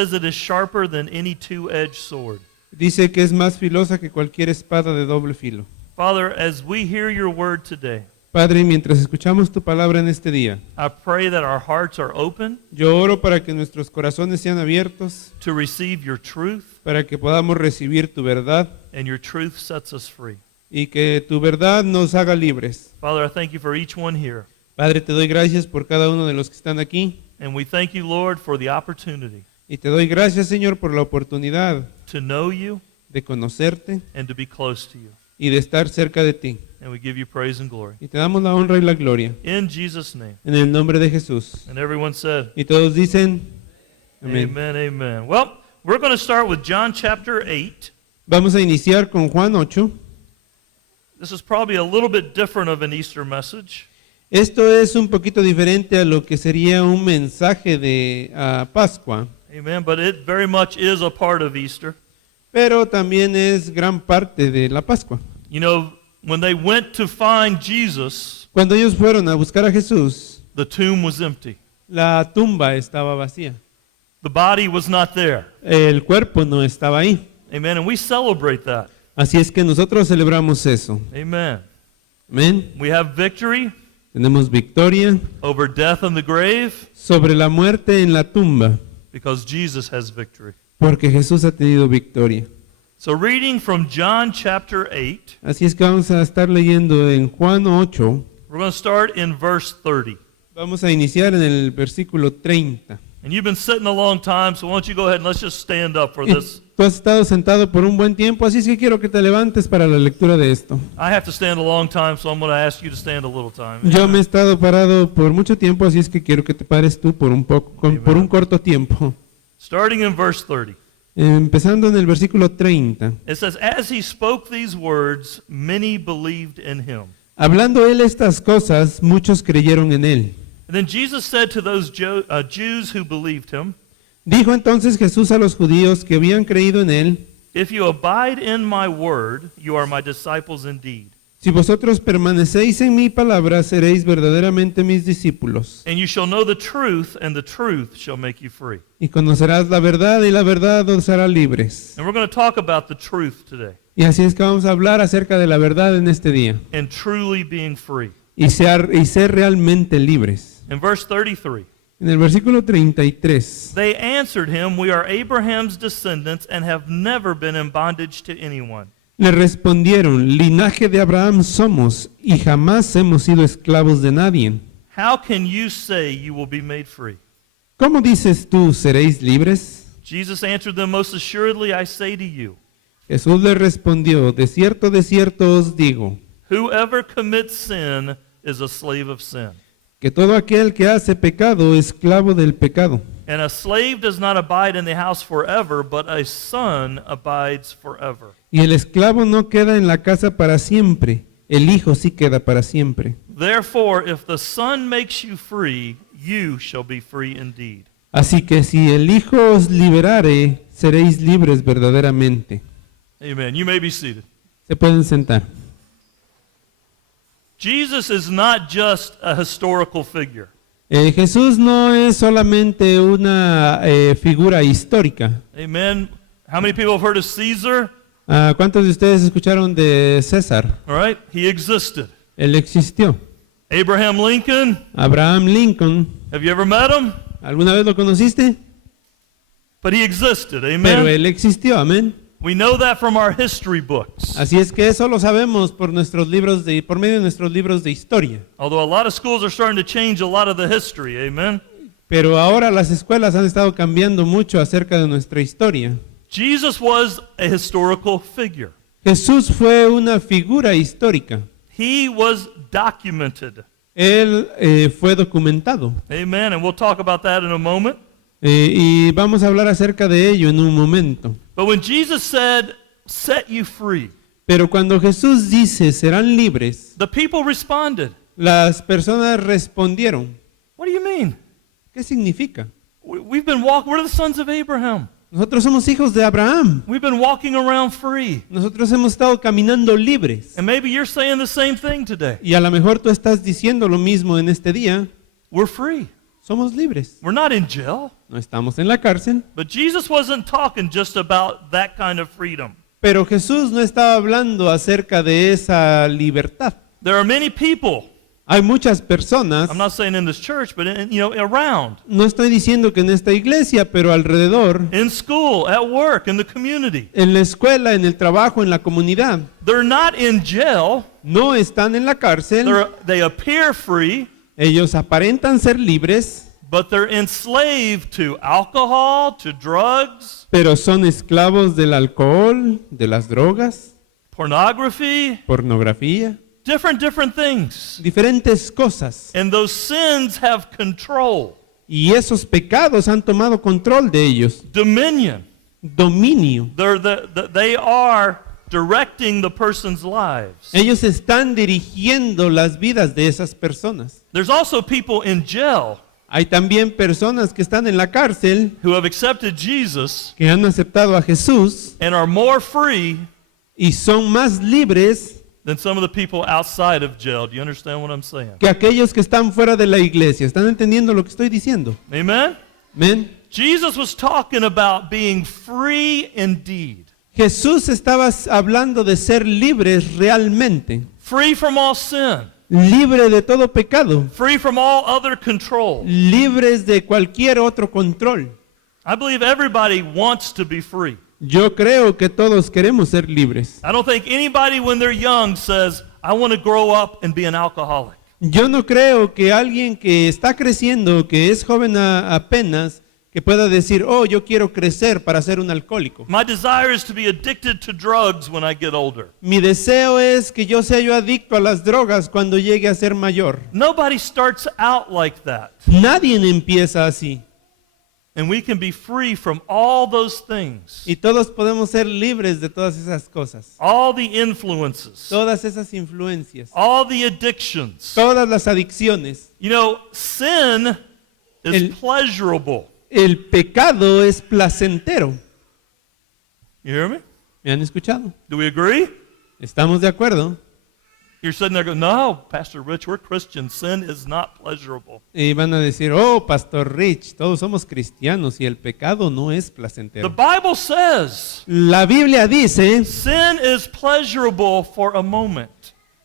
says it is sharper than any two-edged sword. Dice que es más filosa que cualquier espada de doble filo. Father, as we hear your word today, Padre, mientras escuchamos tu palabra en este día, I pray that our hearts are open yo oro para que nuestros corazones sean abiertos, to receive your truth, para que podamos recibir tu verdad and your truth sets us free. y que tu verdad nos haga libres. Father, I thank you for each one here, Padre, te doy gracias por cada uno de los que están aquí and we thank you, Lord, for the opportunity y te doy gracias, Señor, por la oportunidad to know you de conocerte and to be close to you. y de estar cerca de ti. And we give you praise and glory. Y te damos la honra y la gloria In Jesus' name. en el nombre de Jesús. And everyone said, Y todos dicen, amén. amen, amen. Well, we're going to start with John chapter 8. Vamos a iniciar con Juan 8. This is probably a little bit different of an Easter message. Esto es un poquito diferente a lo que sería un mensaje de Pascua, Amen. But it very much is a part of Easter. pero también es gran parte de la Pascua. You know, when they went to find Jesus, Cuando ellos fueron a buscar a Jesús, the tomb was empty. la tumba estaba vacía. The body was not there. El cuerpo no estaba ahí. Amen. And we celebrate that. Así es que nosotros celebramos eso. Amen. Amén. We have victory Tenemos victoria over death and the grave sobre la muerte en la tumba, because Jesus has victory. porque Jesús ha tenido victoria. So reading from John chapter 8, Así es que vamos a estar leyendo en Juan 8. we're going to start in verse 30. Vamos a iniciar en el versículo 30. And you've been sitting a long time, so why don't you go ahead and let's just stand up for Y this. tú has estado sentado por un buen tiempo, así es que quiero que te levantes para la lectura de esto. I have to stand a long time, so I'm going to ask you to stand a little time. Yo me he estado parado por mucho tiempo, así es que quiero que te pares tú por un poco, por un corto tiempo. Starting in verse 30. Empezando en el versículo 30. It says, as he spoke these words, many believed in him. Hablando él estas cosas, muchos creyeron en él. And then Jesus said to those Jews who believed him, Dijo entonces Jesús a los judíos que habían creído en él: if you abide in my word, you are my disciples indeed. Si vosotros permanecéis en mi palabra, seréis verdaderamente mis discípulos. And you shall know the truth, and the truth shall make you free. Y conocerás la verdad, y la verdad os hará libres. And we're going to talk about the truth today, Y así es que vamos a hablar acerca de la verdad en este día. and truly being free. Y ser realmente libres. In verse 33, En el versículo 33. they answered him, we are Abraham's descendants and have never been in bondage to anyone. Le respondieron: linaje de Abraham somos, y jamás hemos sido esclavos de nadie. How can you say you will be made free? ¿Cómo dices tú, seréis libres? Jesus answered them, most assuredly I say to you, Jesús le respondió: de cierto os digo, whoever commits sin is a slave of sin. que todo aquel que hace pecado es esclavo del pecado. And a slave does not abide in the house forever, but a son abides forever. Y el esclavo no queda en la casa para siempre, el hijo sí queda para siempre. Therefore, if the Son makes you free, you shall be free indeed. Así que si el hijo os liberare, seréis libres verdaderamente. Amen. You may be seated. Se pueden sentar. Jesus is not just a historical figure. Jesús no es solamente una figura histórica. Amen. How many people have heard of Caesar? ¿Cuántos de ustedes escucharon de César? All right, he existed. Él existió. Abraham Lincoln, Abraham Lincoln, have you ever met him? ¿alguna vez lo conociste? But he existed. Pero Amen. él existió, amén. We know that from our history books. Así es que eso lo sabemos por por medio de nuestros libros de historia. Although a lot of schools are starting to change a lot of the history. Amen. Pero ahora las escuelas han estado cambiando mucho acerca de nuestra historia. Jesus was a historical figure. Jesús fue una figura histórica. He was documented. Él fue documentado. Amen. And we'll talk about that in a moment. Y vamos a hablar acerca de ello en un momento. But when Jesus said, set you free, Pero cuando Jesús dice serán libres, the people responded. las personas respondieron. What do you mean? ¿Qué significa? We've been walking, we're the sons of Abraham. Nosotros somos hijos de Abraham. We've been walking around free. Nosotros hemos estado caminando libres. And maybe you're saying the same thing today. Y a lo mejor tú estás diciendo lo mismo en este día. We're free. Somos libres. We're not in jail. no estamos en la cárcel, But Jesus wasn't talking just about that kind of freedom. pero Jesús no estaba hablando acerca de esa libertad. There are many people, Hay muchas personas, I'm not saying in this church, but around, no estoy diciendo que en esta iglesia, pero alrededor, in school, at work, in the community. en la escuela, en el trabajo, en la comunidad, They're not in jail. no están en la cárcel, They appear free, ellos aparentan ser libres, but they're enslaved to alcohol, to drugs, pero son esclavos del alcohol, de las drogas, pornography, pornografía, different things. diferentes cosas. And those sins have control, Y esos pecados han tomado control de ellos, dominion. dominio. They are directing the person's lives. Ellos están dirigiendo las vidas de esas personas. There's also people in jail Hay también personas que están en la cárcel, who have accepted Jesus que han aceptado a Jesús and are more free y son más libres than some of the people outside of jail. Do you understand what I'm saying? que aquellos que están fuera de la iglesia. ¿Están entendiendo lo que estoy diciendo? Amen? Amén. Jesus was talking about being free indeed. Jesús estaba hablando de ser libres realmente, Free from all sin. libre de todo pecado, Free from all other control. libres de cualquier otro control. I believe everybody wants to be free. Yo creo que todos queremos ser libres. I don't think anybody when they're young says, I want to grow up and be an alcoholic. Yo no creo que alguien que está creciendo, que es joven apenas, que pueda decir, oh, yo quiero crecer para ser un alcohólico. My desire is to be addicted to drugs when I get older. Mi deseo es que yo sea yo adicto a las drogas cuando llegue a ser mayor. Nobody starts out like that. Nadie empieza así. And we can be free from all those things. Y todos podemos ser libres de todas esas cosas. All the influences. Todas esas influencias. All the addictions. Todas las adicciones. You know, sin is El- pleasurable. El pecado es placentero. You hear me? ¿Me han escuchado? Do we agree? ¿Estamos de acuerdo? You're sitting there going, no, Pastor Rich, we're Christians. Sin is not pleasurable. Y van a decir, oh, Pastor Rich, todos somos cristianos y el pecado no es The placentero. Bible says La Biblia dice sin is pleasurable for a moment.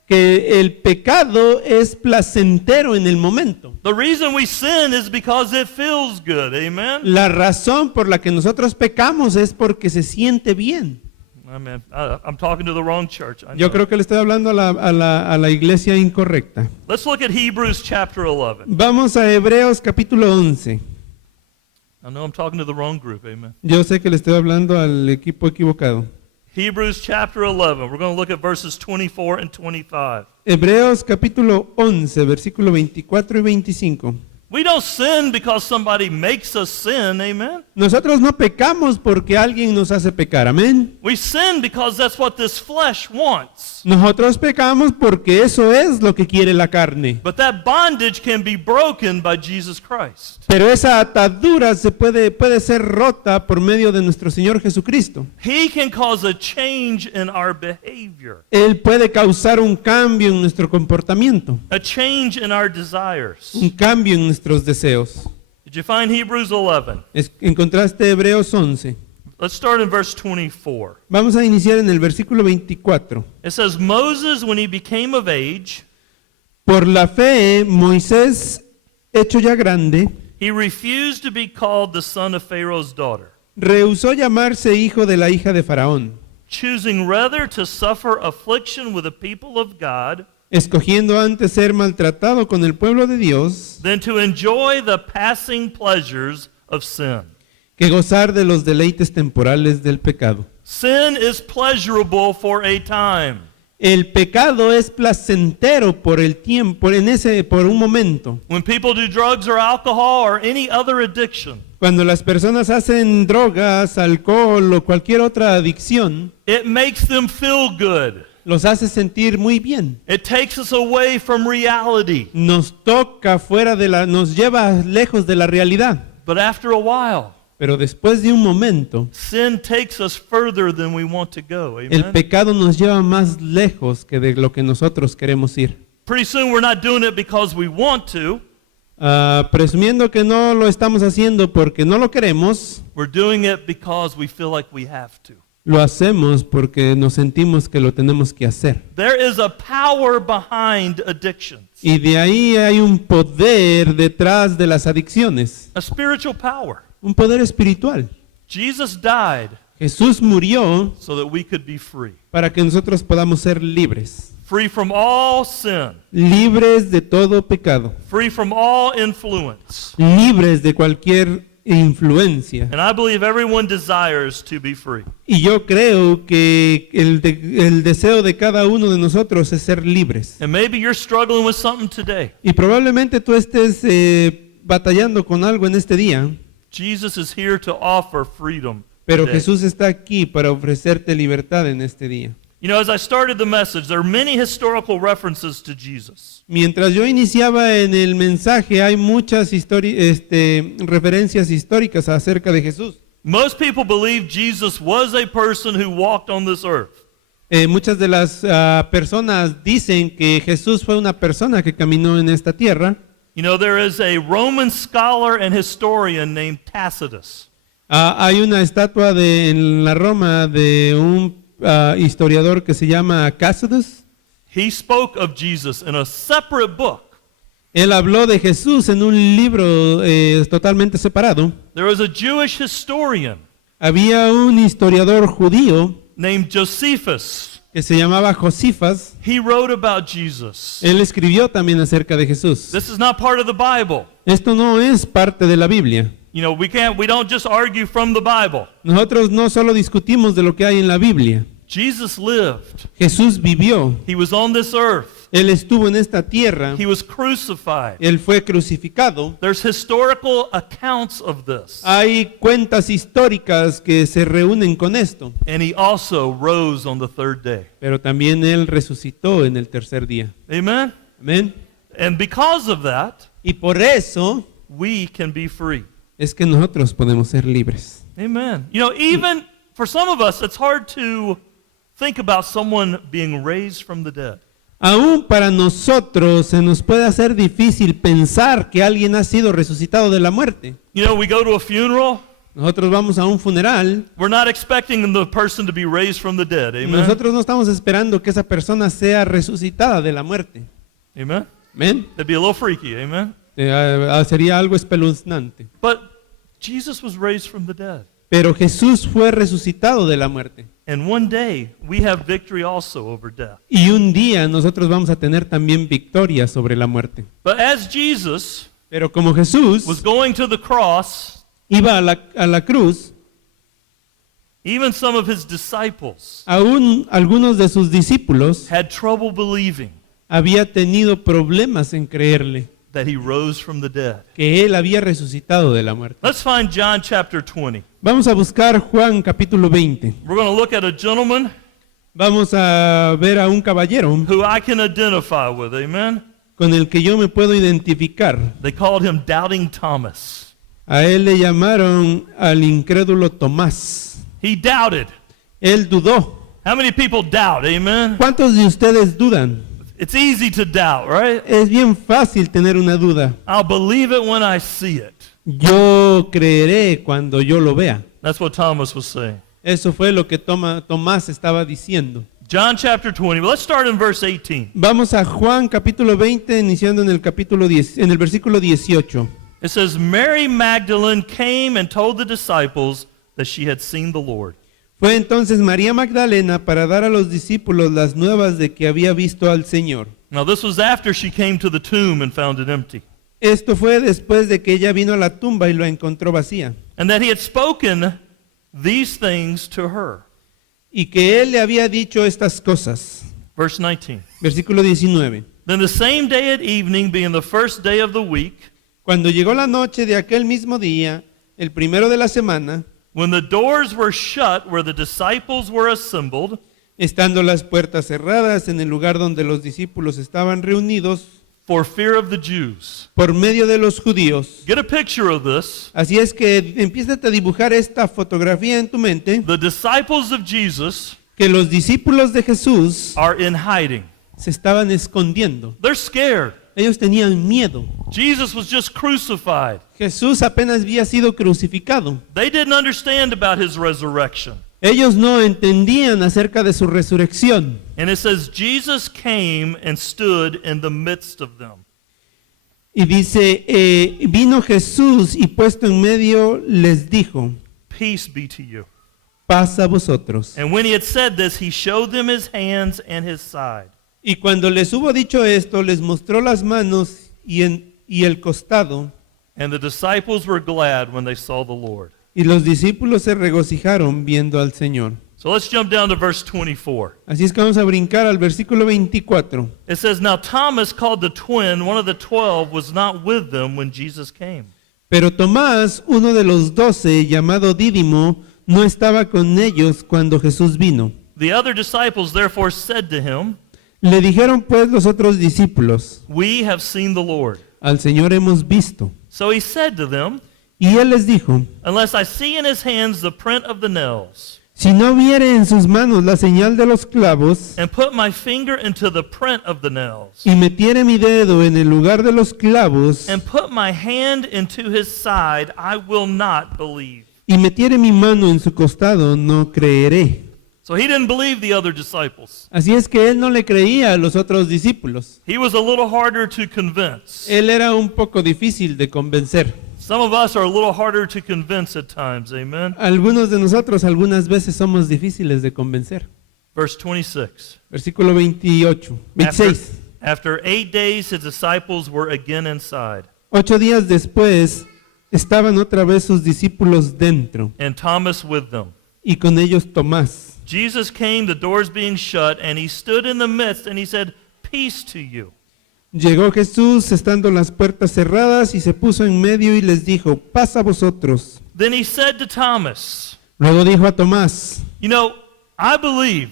que el pecado es placentero en el momento. The reason we sin is because it feels good. Amen? La razón por la que nosotros pecamos es porque se siente bien. Amen. I'm talking to the wrong church. I Yo know. creo que le estoy hablando a la iglesia incorrecta. Let's look at Hebrews chapter 11. Vamos a Hebreos capítulo 11. I know I'm talking to the wrong group. Amen. Yo sé que le estoy hablando al equipo equivocado. Hebrews chapter 11. We're going to look at verses 24 and 25. Hebreos capítulo 11, versículo 24 y 25. We don't sin because somebody makes us sin. Amen. Nosotros no pecamos porque alguien nos hace pecar, amén. We sin because that's what this flesh wants. Nosotros pecamos porque eso es lo que quiere la carne. But that bondage can be broken by Jesus Christ. Pero esa atadura puede ser rota por medio de nuestro Señor Jesucristo. He can cause a change in our behavior, Él puede causar un cambio en nuestro comportamiento, a change in our desires. un cambio en nuestros deseos. Did you find Hebrews 11? Encontraste Hebreos 11. Let's start in verse 24. Vamos a iniciar en el versículo 24. It says, Moses, when he became of age, Por la fe, Moisés, hecho ya grande, he refused to be called the son of Pharaoh's daughter, rehusó llamarse hijo de la hija de Faraón, choosing rather to suffer affliction with the people of God escogiendo antes ser maltratado con el pueblo de Dios than to enjoy the passing pleasures of sin. que gozar de los deleites temporales del pecado. Sin is pleasurable for a time. El pecado es placentero por el tiempo, por un momento. When people do drugs or alcohol or any other addiction, Cuando las personas hacen drogas, alcohol o cualquier otra adicción, it makes them feel good. los hace sentir muy bien. It takes us away from reality. Nos toca nos lleva lejos de la realidad. But after a while, Pero después de un momento, sin takes us further than we want to go. el Amen? pecado nos lleva más lejos que de lo que nosotros queremos ir. Pretty soon we're not doing it because we want to. presumiendo que no lo estamos haciendo porque no lo queremos, We're doing it because we feel like we have to. lo hacemos porque nos sentimos que lo tenemos que hacer. There is a power behind addictions, Y de ahí hay un poder detrás de las adicciones, a spiritual power. un poder espiritual. Jesus died Jesús murió so that we could be free. para que nosotros podamos ser libres, Free from all sin, libres de todo pecado, free from all influence. libres de cualquier influencia. And I believe everyone desires to be free. Y yo creo que el deseo de cada uno de nosotros es ser libres. And maybe you're struggling with something today. Y probablemente tú estés batallando con algo en este día, Jesus is here to offer freedom. pero today. Jesús está aquí para ofrecerte libertad en este día. You know, as I started the message, there are many historical references to Jesus. Mientras yo iniciaba en el mensaje, hay muchas referencias históricas acerca de Jesús. Most people believe Jesus was a person who walked on this earth. Muchas de las personas dicen que Jesús fue una persona que caminó en esta tierra. You know, there is a Roman scholar and historian named Tacitus. Hay una estatua en la Roma de un historiador que se llama Tacitus. He spoke of Jesus in a separate book. Él habló de Jesús en un libro totalmente separado. There was a Jewish historian Había un historiador judío named Josephus. que se llamaba Josifas. He wrote about Jesus. Él escribió también acerca de Jesús. This is not part of the Bible. Esto no es parte de la Biblia. You know, we don't just argue from the Bible. Nosotros no solo discutimos de lo que hay en la Biblia. Jesus lived. Jesús vivió. He was on this earth. Él estuvo en esta tierra. He was crucified. Él fue crucificado. There's historical accounts of this. Hay cuentas históricas que se reúnen con esto. And he also rose on the third day. Pero también Él resucitó en el tercer día. Amen? Amén. And because of that, Y por eso we can be free. es que nosotros podemos ser libres. Amen. You know, even for some of us, it's hard to think about someone being raised from the dead. Aún para nosotros se nos puede hacer difícil pensar que alguien ha sido resucitado de la muerte. You know, we go to a funeral, Nosotros vamos a un funeral. we're not expecting the person to be raised from the dead. Amen? Nosotros no estamos esperando que esa persona sea resucitada de la muerte. Amen? ¿Amén? That'd be a little freaky. Amen? Sería algo espeluznante. But Jesus was raised from the dead. Pero Jesús fue resucitado de la muerte. And one day, we have victory also over death. Y un día nosotros vamos a tener también victoria sobre la muerte. But as Jesus Pero como Jesús was going to the cross, iba a la cruz, even some of his disciples aún algunos de sus discípulos had trouble believing había tenido problemas en creerle that he rose from the dead. que él había resucitado de la muerte. Let's find John chapter 20. Vamos a buscar Juan capítulo 20. We're going to look at a gentleman Vamos a ver a un caballero who I can identify with. Amen? con el que yo me puedo identificar. They called him Doubting Thomas. A él le llamaron al incrédulo Tomás. He doubted. Él dudó. How many people doubt? Amen? ¿Cuántos de ustedes dudan? It's easy to doubt, right? Es bien fácil tener una duda. I'll believe it when I see it. Yo creeré cuando yo lo vea. That's what Thomas was saying. Eso fue lo que Tomás estaba diciendo. John chapter 20. Well, let's start in verse 18. Vamos a Juan capítulo 20, iniciando en el capítulo 10, en el versículo 18. It says, Mary Magdalene came and told the disciples that she had seen the Lord. Fue entonces María Magdalena para dar a los discípulos las nuevas de que había visto al Señor. Now, this was after she came to the tomb and found it empty, Esto fue después de que ella vino a la tumba y lo encontró vacía. and that he had spoken these things to her. Y que él le había dicho estas cosas. Verse 19. Versículo 19. Then the same day at evening, being the first day of the week, Cuando llegó la noche de aquel mismo día, el primero de la semana, when the doors were shut where the disciples were assembled, estando las puertas cerradas en el lugar donde los discípulos estaban reunidos, for fear of the Jews. por medio de los judíos. Get a picture of this. Así es que empieza a dibujar esta fotografía en tu mente, The disciples of Jesus que los discípulos de Jesús are in hiding. se estaban escondiendo. They're scared. Ellos tenían miedo. Jesus was just crucified. Jesús apenas había sido crucificado. They didn't understand about his resurrection. Ellos no entendían acerca de su resurrección. And it says, Jesus came and stood in the midst of them. Y dice, vino Jesús y puesto en medio les dijo, Peace be to you. paz a vosotros. And when he had said this, he showed them his hands and his side. Y cuando les hubo dicho esto, les mostró las manos y el costado. And the disciples were glad when they saw the Lord. Y los discípulos se regocijaron viendo al Señor. So let's jump down to verse 24. Así es que vamos a brincar al versículo 24. It says, Now Thomas, called the twin, one of the 12, was not with them when Jesus came. Pero Tomás, uno de los 12, llamado Dídimo, no estaba con ellos cuando Jesús vino. The other disciples therefore said to him, Le dijeron pues los otros discípulos, We have seen the Lord. al Señor hemos visto. So he said to them, Y él les dijo, Unless I see in his hands the print of the nails, si no viere en sus manos la señal de los clavos, and put my finger into the print of the nails, y metiere mi dedo en el lugar de los clavos, and put my hand into his side, I will not believe. y metiere mi mano en su costado, no creeré. So he didn't believe the other disciples. Así es que él no le creía a los otros discípulos. He was a little harder to convince. Él era un poco difícil de convencer. Some of us are a little harder to convince at times, amen? Algunos de nosotros algunas veces somos difíciles de convencer. Verse 26. Versículo 26. After 8 days, his disciples were again inside, 8 días después estaban otra vez sus discípulos dentro and Thomas with them. y con ellos Tomás. Jesus came, the doors being shut, and he stood in the midst, and he said, Peace to you. Llegó Jesús estando las puertas cerradas y se puso en medio y les dijo, paz a vosotros. Then he said to Thomas, Luego dijo a Tomás, You know, I believe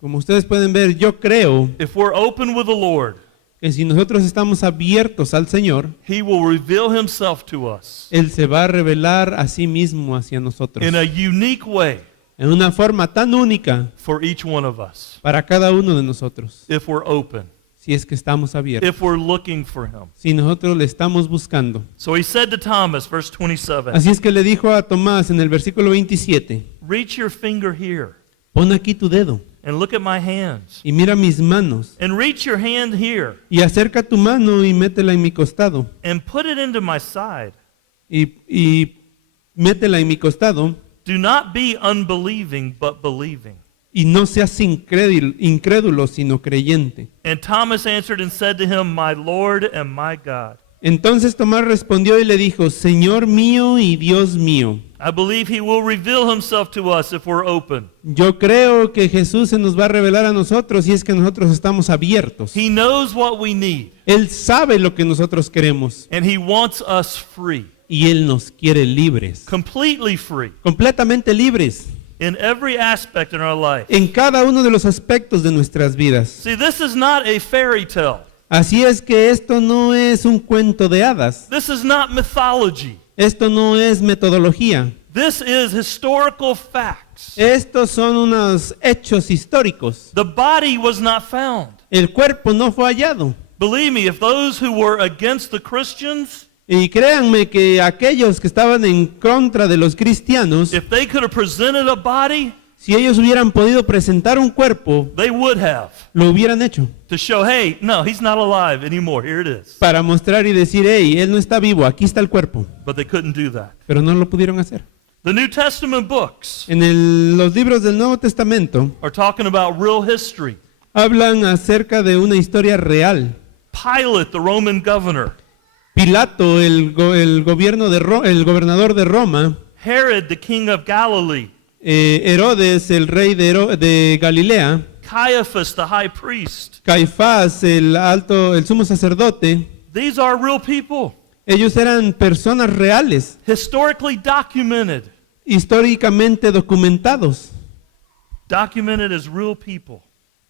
como ustedes pueden ver, yo creo if we're open with the Lord, que si nosotros estamos abiertos al Señor, he will reveal himself to us Él se va a revelar a sí mismo hacia nosotros in a unique way en una forma tan única for each one of us para cada uno de nosotros, if we're open, si es que estamos abiertos, if we're looking for him. si nosotros le estamos buscando. So he said to Thomas, verse 27, Así es que le dijo a Tomás en el versículo 27, Reach your finger here pon aquí tu dedo and look at my hands, y mira mis manos, and reach your hand here y acerca tu mano y métela en mi costado, and put it into my side. y métela en mi costado, Do not be unbelieving, but believing. y no seas incrédulo, sino creyente. And Thomas answered and said to him, My Lord and my God. Entonces Tomás respondió y le dijo, Señor mío y Dios mío. I believe he will reveal himself to us if we're open. Yo creo que Jesús se nos va a revelar a nosotros si es que nosotros estamos abiertos. He knows what we need, Él sabe lo que nosotros queremos and he wants us free, y Él nos quiere libres, completely free, completamente libres in every aspect in our life. en cada uno de los aspectos de nuestras vidas. See, this is not a fairy tale. Así es que esto no es un cuento de hadas, This is not mythology. esto no es metodología, This is historical facts. estos son unos hechos históricos. The body was not found. El cuerpo no fue hallado. Believe me, if those who were against the Christians, Y créanme que aquellos que estaban en contra de los cristianos, if they could have presented a body, si ellos hubieran podido presentar un cuerpo, they would have, lo hubieran hecho to show, hey, no, he's not alive anymore. Here it is. para mostrar y decir, hey, él no está vivo, aquí está el cuerpo. But they couldn't do that. Pero no lo pudieron hacer. The New Testament books En los libros del Nuevo Testamento are talking about real history. hablan acerca de una historia real. Pilate, the Roman governor, Pilato, el gobernador de Roma, Herod, the king of Galilee, Herodes, el rey de Galilea, Caiaphas, the high priest. Caifás, el sumo sacerdote, These are real people, ellos eran personas reales, historically documented, históricamente documentados as real people.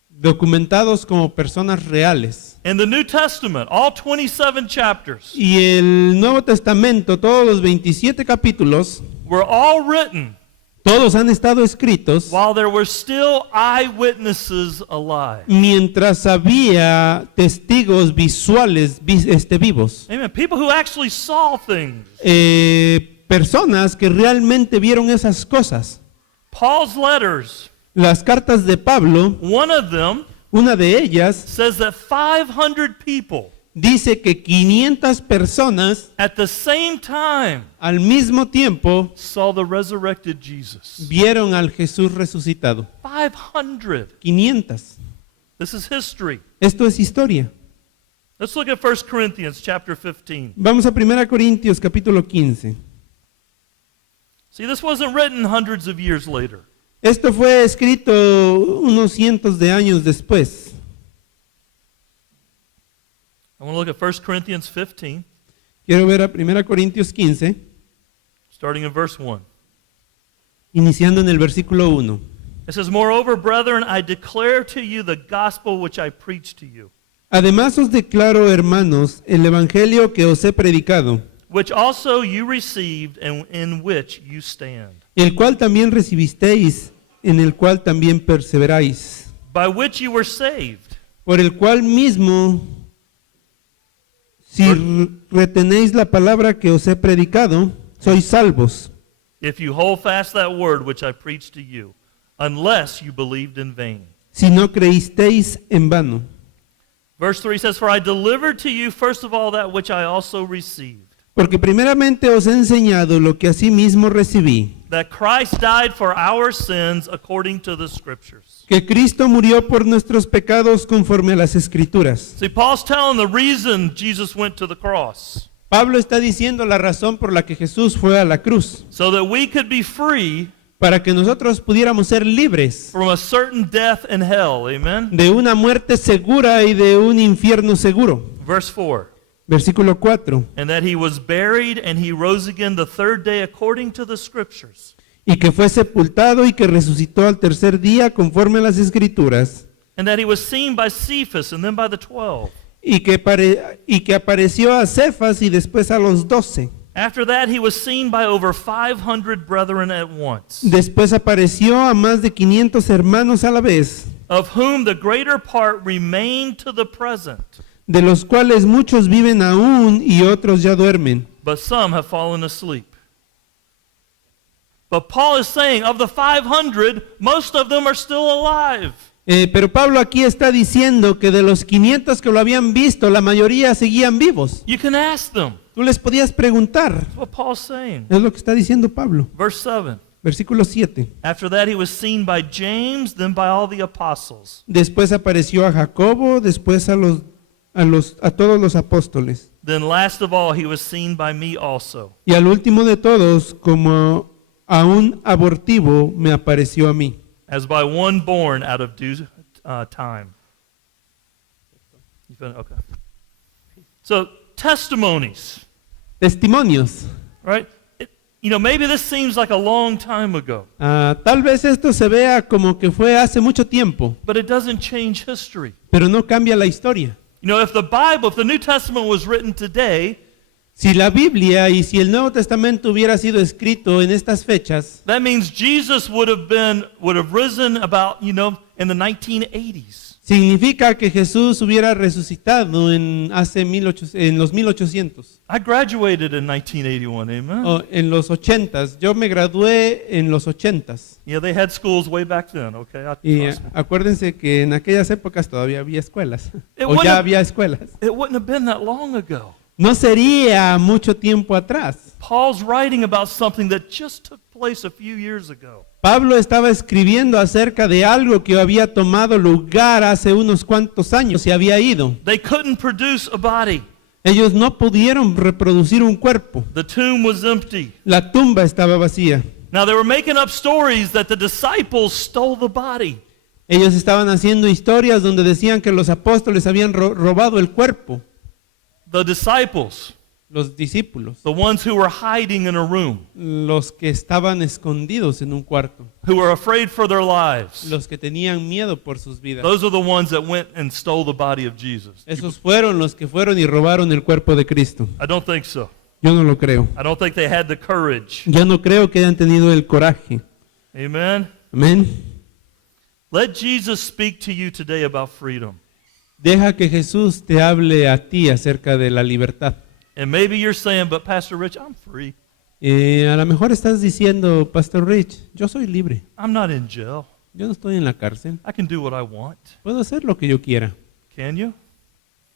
documentados como personas reales. In the New Testament, all 27 chapters Y el Nuevo Testamento, todos los 27 capítulos, were all written Todos han estado escritos while there were still eyewitnesses alive. mientras había testigos visuales vivos. Amen. People who actually saw things. Personas que realmente vieron esas cosas. Paul's letters, Las cartas de Pablo, one of them una de ellas says that 500 people dice que 500 personas at the same time al mismo tiempo saw the resurrected Jesus. vieron al Jesús resucitado. 500. 500. This is history. Esto es historia. Let's look at 1 Corinthians chapter 15. Vamos a 1 Corintios capítulo 15. See, this wasn't written hundreds of years later. Esto fue escrito unos cientos de años después. I want to look at 1 Corinthians 15, Quiero ver a 1 Corintios 15, starting in verse 1. iniciando en el versículo 1. It says, "Moreover, brethren, I declare to you the gospel which I preached to you, Además os declaro, hermanos, el evangelio que os he predicado, which also you received and in which you stand, el cual también recibisteis, en el cual también perseveráis, by which you were saved, por el cual mismo, si retenéis la palabra que os he predicado, sois salvos, if you hold fast that word which I preached to you, unless you believed in vain." si no creísteis en vano. Verse 3 says, "For I delivered to you first of all that which I also received, Porque primeramente os he enseñado lo que asimismo recibí, that Christ died for our sins according to the Scriptures." que Cristo murió por nuestros pecados conforme a las Escrituras. See, Paul's telling the reason Jesus went to the cross, Pablo está diciendo la razón por la que Jesús fue a la cruz, so that we could be free para que nosotros pudiéramos ser libres from a certain death in hell. Amen? de una muerte segura y de un infierno seguro. Verse 4, Versículo 4. "And that he was buried and he rose again the third day according to the Scriptures, Y que fue sepultado y que resucitó al tercer día conforme a las Escrituras. and that he was seen by Cephas and then by the 12. Y que apareció a Cefas y después a los 12. After that he was seen by over 500 brethren at once, Después apareció a más de 500 hermanos a la vez, of whom the greater part remain to the present, de los cuales muchos viven aún y otros ya duermen. but some have fallen asleep." But Paul is saying, of the 500, most of them are still alive. Pero Pablo aquí está diciendo que de los 500 que lo habían visto, la mayoría seguían vivos. You can ask them. Tú les podías preguntar. That's what Paul's saying. Es lo que está diciendo Pablo. Verse 7. Versículo 7. After that he was seen by James, then by all the apostles. Después apareció a Jacobo, después a todos los apóstoles. Then last of all he was seen by me also. Y al último de todos, como a un abortivo, me apareció a mí. As by one born out of due time. Okay. So, testimonies, Testimonios. right? Maybe this seems like a long time ago, Tal vez esto se vea como que fue hace mucho tiempo, but it doesn't change history. pero no cambia la historia. If the New Testament was written today, Si la Biblia y si el Nuevo Testamento hubiera sido escrito en estas fechas, that means Jesus would have risen about, in the 1980s. significa que Jesús hubiera resucitado en los 1800 I graduated in 1981, amen? o en los 80s. Yo me gradué en los 80s. Yeah, they had schools way back then, okay? Y Trust me. acuérdense que en aquellas épocas todavía había escuelas, It o wouldn't ya have- había escuelas. It wouldn't have been that long ago. No sería mucho tiempo atrás. Paul's writing about something that just took place a few years ago. Pablo estaba escribiendo acerca de algo que había tomado lugar hace unos cuantos años y había ido. They couldn't produce a body. Ellos no pudieron reproducir un cuerpo. The tomb was empty. La tumba estaba vacía. Now they were making up stories that the disciples stole the body. Ellos estaban haciendo historias donde decían que los apóstoles habían robado el cuerpo. The disciples, Los discípulos, the ones who were hiding in a room, los que estaban escondidos en un cuarto, who were afraid for their lives. los que tenían miedo por sus vidas. Those are the ones that went and stole the body of Jesus. Esos fueron los que fueron y robaron el cuerpo de Cristo. I don't think so. Yo no lo creo. I don't think they had the courage. Yo no creo que hayan tenido el coraje. Amen. Amén. Let Jesus speak to you today about freedom. Deja que Jesús te hable a ti acerca de la libertad. And maybe you're saying, but Pastor Rich, I'm free. A lo mejor estás diciendo, Pastor Rich, yo soy libre. I'm not in jail. Yo no estoy en la cárcel. I can do what I want. Puedo hacer lo que yo quiera. Can you?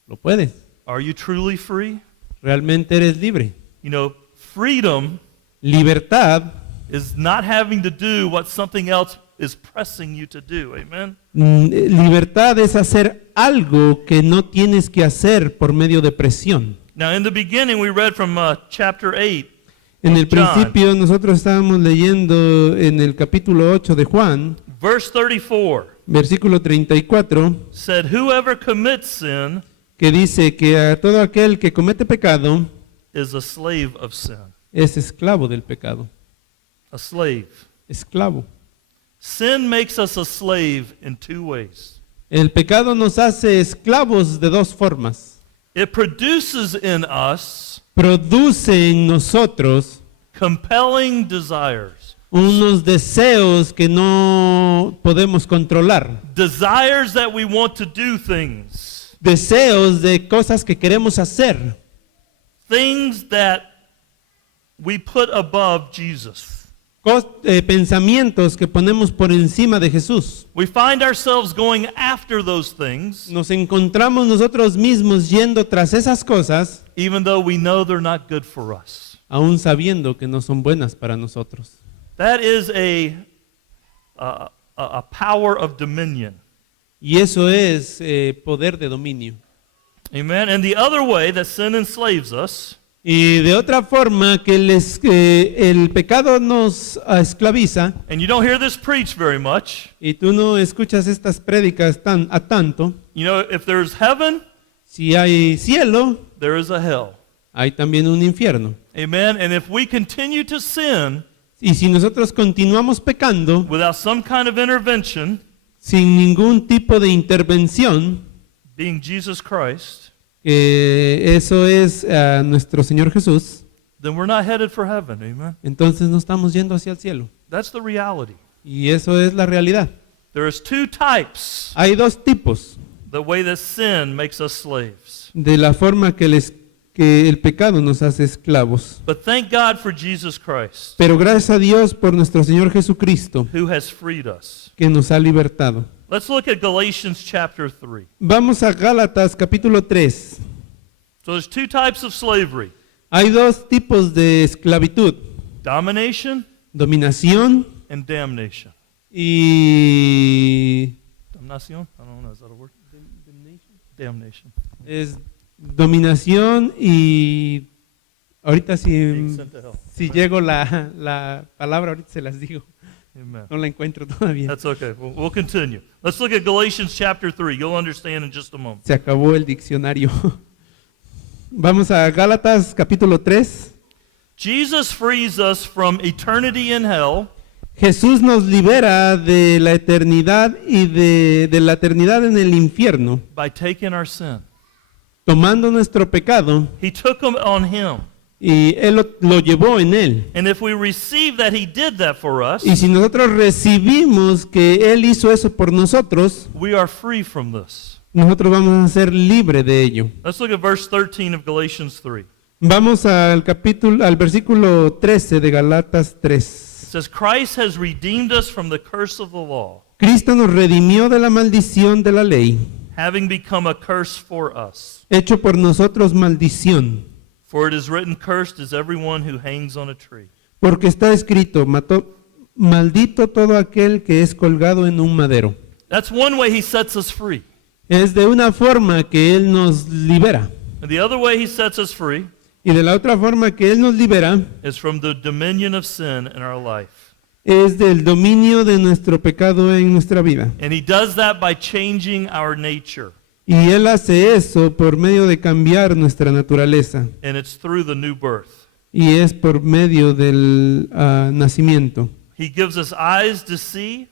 Lo puedes. Are you truly free? Realmente eres libre. You know, freedom Libertad is not having to do what something else is pressing you to do. Amen. Libertad es hacer algo que no tienes que hacer por medio de presión. Now, in the beginning, we read from chapter 8. En el John. principio nosotros estábamos leyendo en el capítulo 8 de Juan, Verse 34 versículo 34, said, whoever commits sin que dice que a todo aquel que comete pecado is a slave of sin. es esclavo del pecado. A slave. Esclavo. Sin makes us a slave in two ways. El pecado nos hace esclavos de dos formas. It produces in us Produce en nosotros compelling desires. unos deseos que no podemos controlar. Desires that we want to do things. Deseos de cosas que queremos hacer. Things that we put above Jesus. Pensamientos que ponemos por encima de Jesús. We find ourselves going after those things, Nos encontramos nosotros mismos yendo tras esas cosas, even though we know they're not good for us. aún sabiendo que no son buenas para nosotros. That is a power of dominion. Y eso es poder de dominio. Amen. And the other way that sin enslaves us Y de otra forma que el pecado nos esclaviza, and you don't hear this preached very much. y tú no escuchas estas prédicas a tanto, You know, if there's heaven, si hay cielo, there is a hell. hay también un infierno. Amen. And if we continue to sin Y si nosotros continuamos pecando without some kind of intervention, sin ningún tipo de intervención, being Jesus Christ, que eso es nuestro Señor Jesús, then we're not headed for heaven. Amen. entonces no estamos yendo hacia el cielo. That's the reality. Y eso es la realidad. There is two types, Hay dos tipos the way that sin makes us slaves. de la forma que el pecado nos hace esclavos. But thank God for Jesus Christ, Pero gracias a Dios por nuestro Señor Jesucristo, who has freed us. que nos ha libertado. Let's look at Galatians chapter 3. Vamos a Gálatas capítulo 3. So there's two types of slavery. Hay dos tipos de esclavitud: Domination dominación and damnation. y Damnación? I don't know, is that a word? Damnation. es dominación y ahorita Being si, sent to hell. si llego la palabra ahorita se las digo. Amen. No la encuentro todavía. That's okay. We'll continue. Let's look at Galatians chapter 3. You'll understand in just a moment. Se acabó el diccionario. Vamos a Gálatas capítulo 3. Jesus frees us from eternity in hell Jesús nos libera de la eternidad y de la eternidad en el infierno, by taking our sin. tomando nuestro pecado, He took them on him. y Él lo llevó en Él. And if we receive that he did that for us, Y si nosotros recibimos que Él hizo eso por nosotros, we are free from this. nosotros vamos a ser libres de ello. Let's look at verse 13 of Galatians 3. Vamos al versículo 13 de Galatas 3. It says, Christ has redeemed us from the curse of the law, Cristo nos redimió de la maldición de la ley, having become a curse for us. hecho por nosotros maldición. For it is written, cursed is everyone who hangs on a tree. Porque está escrito, maldito todo aquel que es colgado en un madero. That's one way he sets us free. Es de una forma que Él nos libera. And the other way he sets us free Y de la otra forma que Él nos libera is from the dominion of sin in our life. es del dominio de nuestro pecado en nuestra vida. And he does that by changing our nature. Y Él hace eso por medio de cambiar nuestra naturaleza. And it's through the new birth. Y es por medio del nacimiento. He gives us eyes to see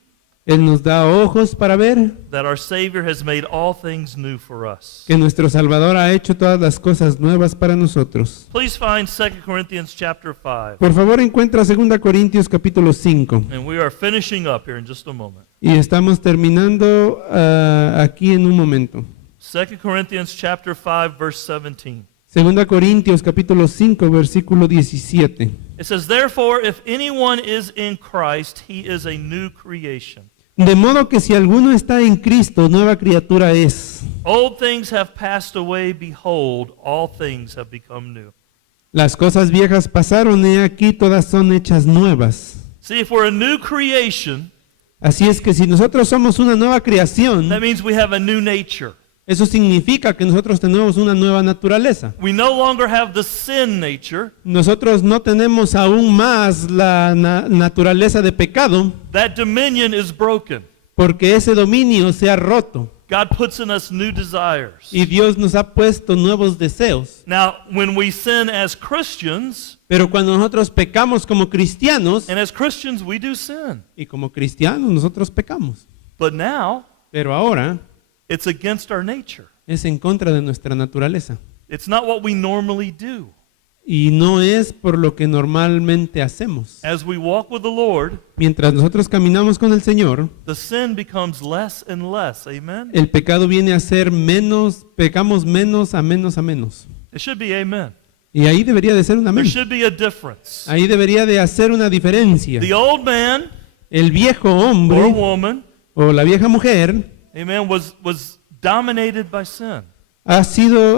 Él nos da ojos para ver, that our Savior has made all things new for us. que nuestro Salvador ha hecho todas las cosas nuevas para nosotros. Please find 2 Corinthians chapter 5. Por favor, encuentra 2 Corintios capítulo 5. And we are finishing up here in just a moment. Y estamos terminando aquí en un momento. 2 Corinthians chapter 5 verse 17. 2 Corintios capítulo 5 versículo 17. It says, "Therefore, if anyone is in Christ, he is a new creation. De modo que si alguno está en Cristo, nueva criatura es. Old things have passed away, behold, all things have become new." Las cosas viejas pasaron, he aquí todas son hechas nuevas. See, if we're a new creation, Así es que si nosotros somos una nueva creación, that means we have a new nature. eso significa que nosotros tenemos una nueva naturaleza. We no longer have the sin nature. Nosotros no tenemos aún más la naturaleza de pecado, That dominion is broken. porque ese dominio se ha roto God puts in us new desires. y Dios nos ha puesto nuevos deseos. Now, when we sin as Christians, Pero cuando nosotros pecamos como cristianos, and as Christians we do sin, y como cristianos nosotros pecamos, but now pero ahora it's against our nature. es en contra de nuestra naturaleza. It's not what we normally do. Y no es por lo que normalmente hacemos. As we walk with the Lord, Mientras nosotros caminamos con el Señor, the sin becomes less and less. Amen? el pecado viene a ser menos, pecamos menos a menos a menos. It should be amen. Y ahí debería de ser un There amén. should be a difference. Ahí debería de hacer una diferencia. The old man El viejo or hombre woman, o la vieja mujer amen, was dominated by sin,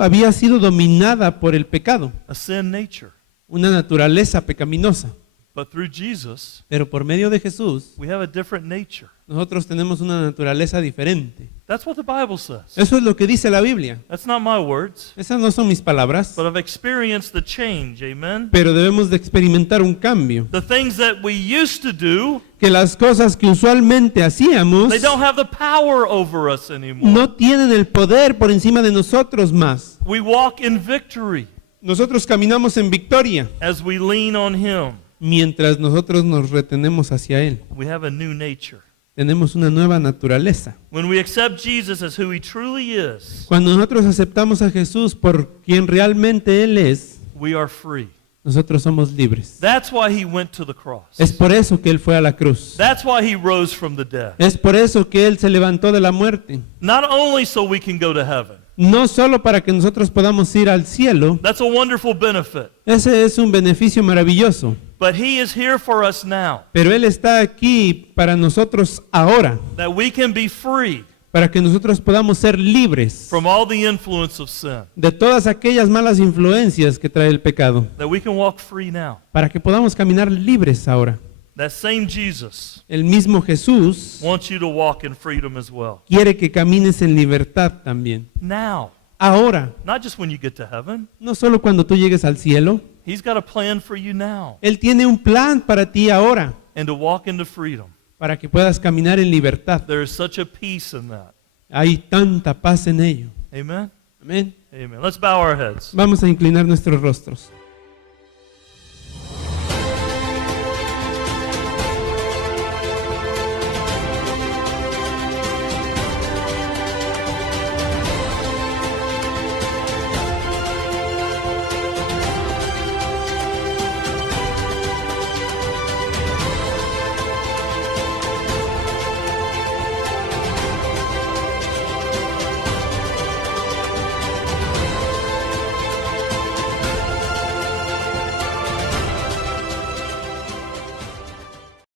había sido dominada por el pecado, a sin nature. una naturaleza pecaminosa. But through Jesus, Pero por medio de Jesús, we have a different nature. nosotros tenemos una naturaleza diferente. That's what the Bible says. Eso es lo que dice la Biblia. That's not my words, Esas no son mis palabras, but I've experienced the change. Amen? pero debemos de experimentar un cambio. The things that we used to do, Que las cosas que usualmente hacíamos they don't have the power over us anymore. no tienen el poder por encima de nosotros más. We walk in victory Nosotros caminamos en victoria as we lean on Him. mientras nosotros nos retenemos hacia Él. We have a new nature. Tenemos una nueva naturaleza. When we accept Jesus as who He truly is, Cuando nosotros aceptamos a Jesús por quien realmente Él es, we are free. nosotros somos libres. That's why He went to the cross. Es por eso que Él fue a la cruz. That's why He rose from the dead. Es por eso que Él se levantó de la muerte. Not only so we can go to heaven. No solo para que nosotros podamos ir al cielo, That's a wonderful benefit. ese es un beneficio maravilloso, But He is here for us now, pero Él está aquí para nosotros ahora, that we can be free para que nosotros podamos ser libres from all the influence of sin, de todas aquellas malas influencias que trae el pecado, that we can walk free now. para que podamos caminar libres ahora. That same Jesus El mismo Jesús wants you to walk in freedom as well. quiere que camines en libertad también. Now, Ahora, not just when you get to heaven. no solo cuando tú llegues al cielo, He's got a plan for you now, Él tiene un plan para ti ahora, and to walk into freedom. para que puedas caminar en libertad. There is such a peace in that. Hay tanta paz en ello. Amen? Amén. Amen. Let's bow our heads. Vamos a inclinar nuestros rostros.